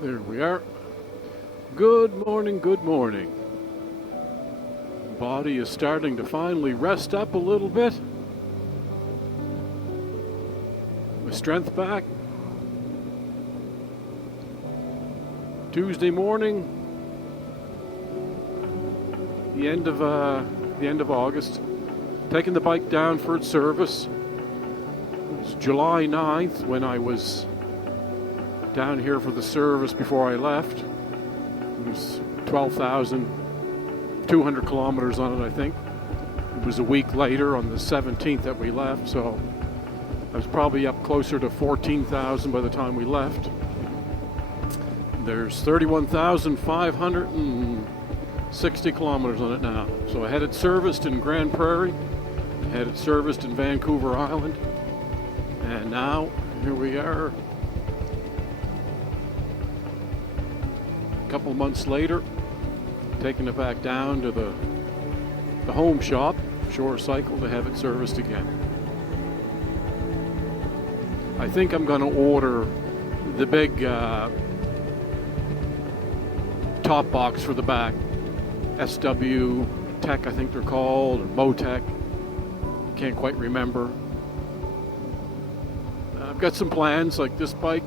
There we are. Good morning, good morning. Body is starting to finally rest up a little bit. My strength back. Tuesday morning, the end of August. Taking the bike down for its service. It was July 9th when I was down here for the service before I left. It was 12,200 kilometers on it, I think. It was a week later on the 17th that we left, so I was probably up closer to 14,000 by the time we left. There's 31,560 kilometers on it now. So I had it serviced in Grand Prairie, I had it serviced in Vancouver Island, and now here we are. A couple months later, taking it back down to the home shop, Shore Cycle, to have it serviced again. I think I'm going to order the big top box for the back, SW Tech I think they're called, or Motec, can't quite remember. I've got some plans like this bike,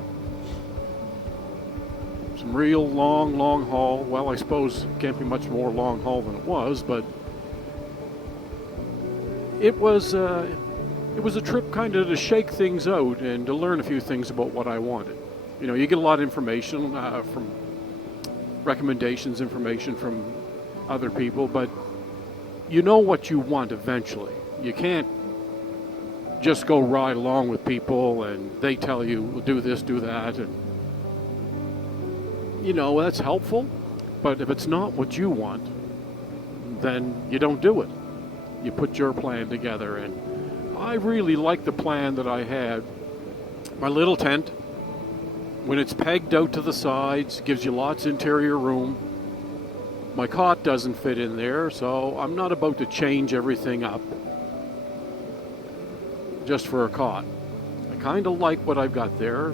some real long haul. Well, I suppose it can't be much more long haul than it was, but it was a trip kind of to shake things out and to learn a few things about what I wanted. You know, you get a lot of information from recommendations, information from other people, but you know what you want eventually. You can't just go ride along with people and they tell you, well, do this, do that, and you know, that's helpful, but if it's not what you want, then you don't do it. You put your plan together, and I really like the plan that I had. My little tent, when it's pegged out to the sides, gives you lots of interior room. My cot doesn't fit in there, so I'm not about to change everything up just for a cot. I kind of like what I've got there.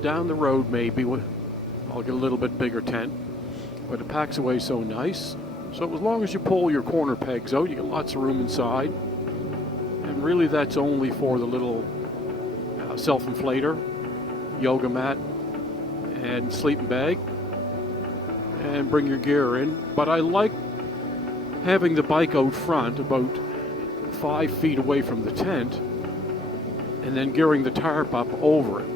Down the road, maybe I'll get a little bit bigger tent, but it packs away so nice. So as long as you pull your corner pegs out, you get lots of room inside. And really that's only for the little self-inflator, yoga mat, and sleeping bag, and bring your gear in. But I like having the bike out front about 5 feet away from the tent, and then gearing the tarp up over it.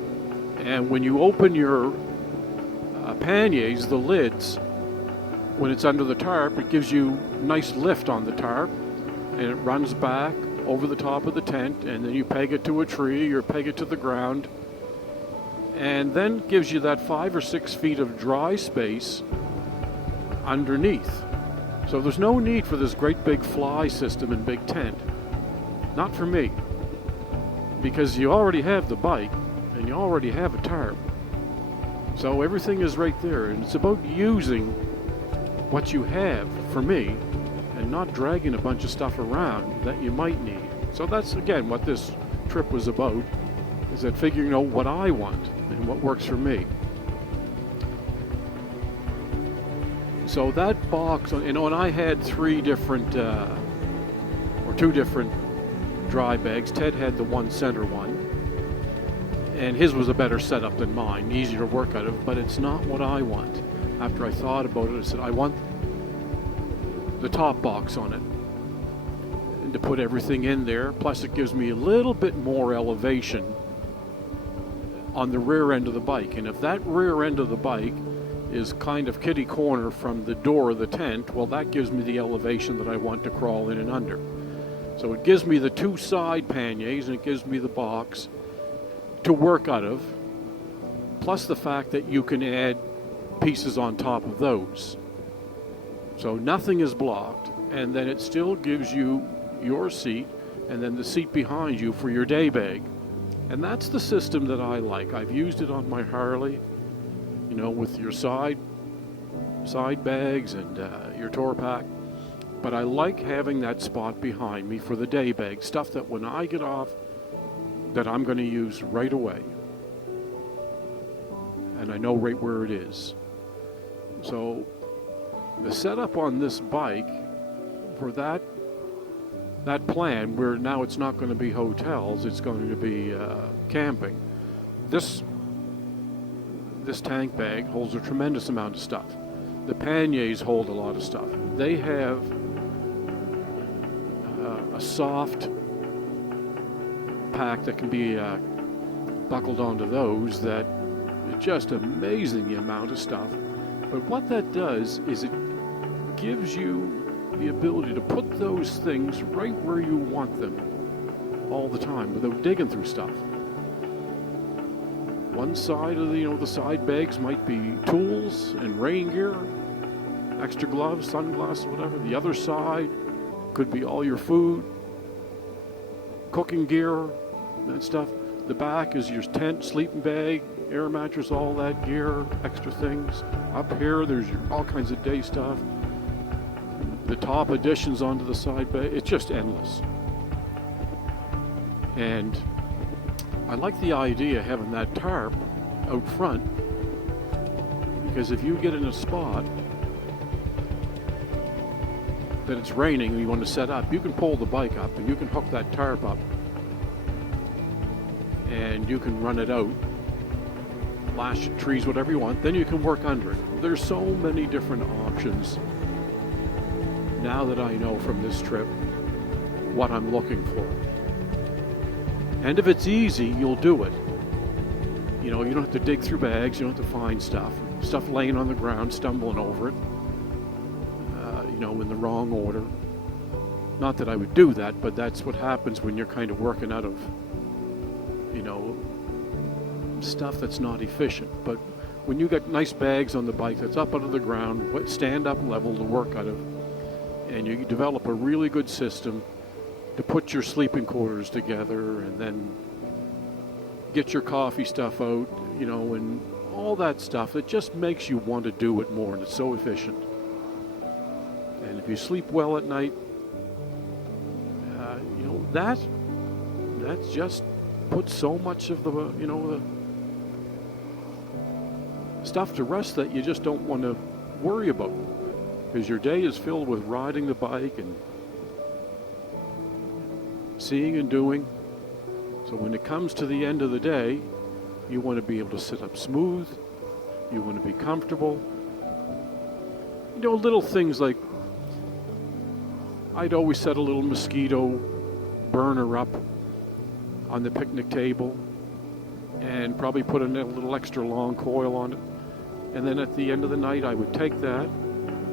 And when you open your panniers, the lids, when it's under the tarp, it gives you nice lift on the tarp, and it runs back over the top of the tent, and then you peg it to a tree or peg it to the ground, and then gives you that 5 or 6 feet of dry space underneath. So there's no need for this great big fly system and big tent. Not for me, because you already have the bike and you already have a tarp. So everything is right there, and it's about using what you have, for me, and not dragging a bunch of stuff around that you might need. So that's, again, what this trip was about, is that figuring out what I want and what works for me. So that box, you know, and I had 3 different, or 2 different dry bags. Ted had the one center one, and his was a better setup than mine, easier to work out of, but it's not what I want. After I thought about it, I said, I want the top box on it, and to put everything in there, plus it gives me a little bit more elevation on the rear end of the bike. And if that rear end of the bike is kind of kitty corner from the door of the tent, well, that gives me the elevation that I want to crawl in and under. So it gives me the 2 side panniers, and it gives me the box to work out of, plus the fact that you can add pieces on top of those. So nothing is blocked, and then it still gives you your seat and then the seat behind you for your day bag. And that's the system that I like. I've used it on my Harley, you know, with your side bags and your tour pack. But I like having that spot behind me for the day bag, stuff that when I get off, that I'm going to use right away. and I know right where it is. So the setup on this bike for that plan, where now it's not going to be hotels, it's going to be camping. This tank bag holds a tremendous amount of stuff. The panniers hold a lot of stuff. They have a soft pack that can be buckled onto those that is just amazing, the amount of stuff. But what that does is it gives you the ability to put those things right where you want them all the time without digging through stuff. One side of the side bags might be tools and rain gear, extra gloves, sunglasses, whatever. The other side could be all your food, cooking gear, and stuff. The back is your tent, sleeping bag, air mattress, all that gear, extra things. Up here, there's all kinds of day stuff. The top additions onto the side bag. It's just endless. And I like the idea of having that tarp out front, because if you get in a spot that it's raining and you want to set up, you can pull the bike up and you can hook that tarp up and you can run it out, lash trees, whatever you want, then you can work under it. There's so many different options now that I know from this trip what I'm looking for. And if it's easy, you'll do it. You don't have to dig through bags, you don't have to find stuff laying on the ground, stumbling over it, in the wrong order. Not that I would do that, but that's what happens when you're kind of working out of, stuff that's not efficient. But when you got nice bags on the bike that's up out of the ground, stand up level to work out of, and you develop a really good system to put your sleeping quarters together and then get your coffee stuff out, and all that stuff. It just makes you want to do it more, and it's so efficient. And if you sleep well at night, that just puts so much of the stuff to rest that you just don't want to worry about, because your day is filled with riding the bike and seeing and doing. So when it comes to the end of the day, you want to be able to sit up smooth, you want to be comfortable. Little things like I'd always set a little mosquito burner up on the picnic table and probably put a little extra long coil on it. And then at the end of the night, I would take that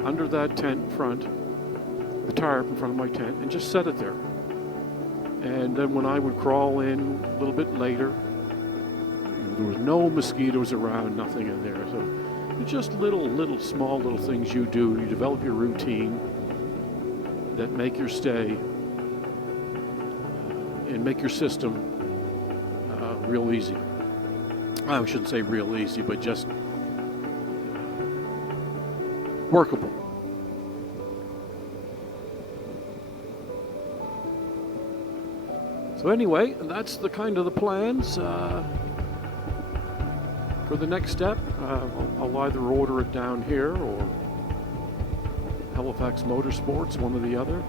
under that tent in front, the tarp in front of my tent, and just set it there. And then when I would crawl in a little bit later, there was no mosquitoes around, nothing in there. So it's just small little things you do. You develop your routine that make your stay and make your system real easy. I shouldn't say real easy, but just workable. So anyway, that's the kind of the plans for the next step. I'll either order it down here or Halifax Motorsports, one or the other.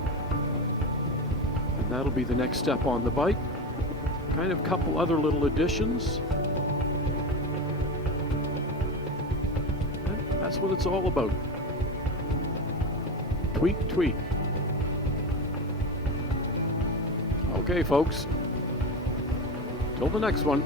And that'll be the next step on the bike. Kind of a couple other little additions. And that's what it's all about. Tweak, tweak. Okay, folks. Till the next one.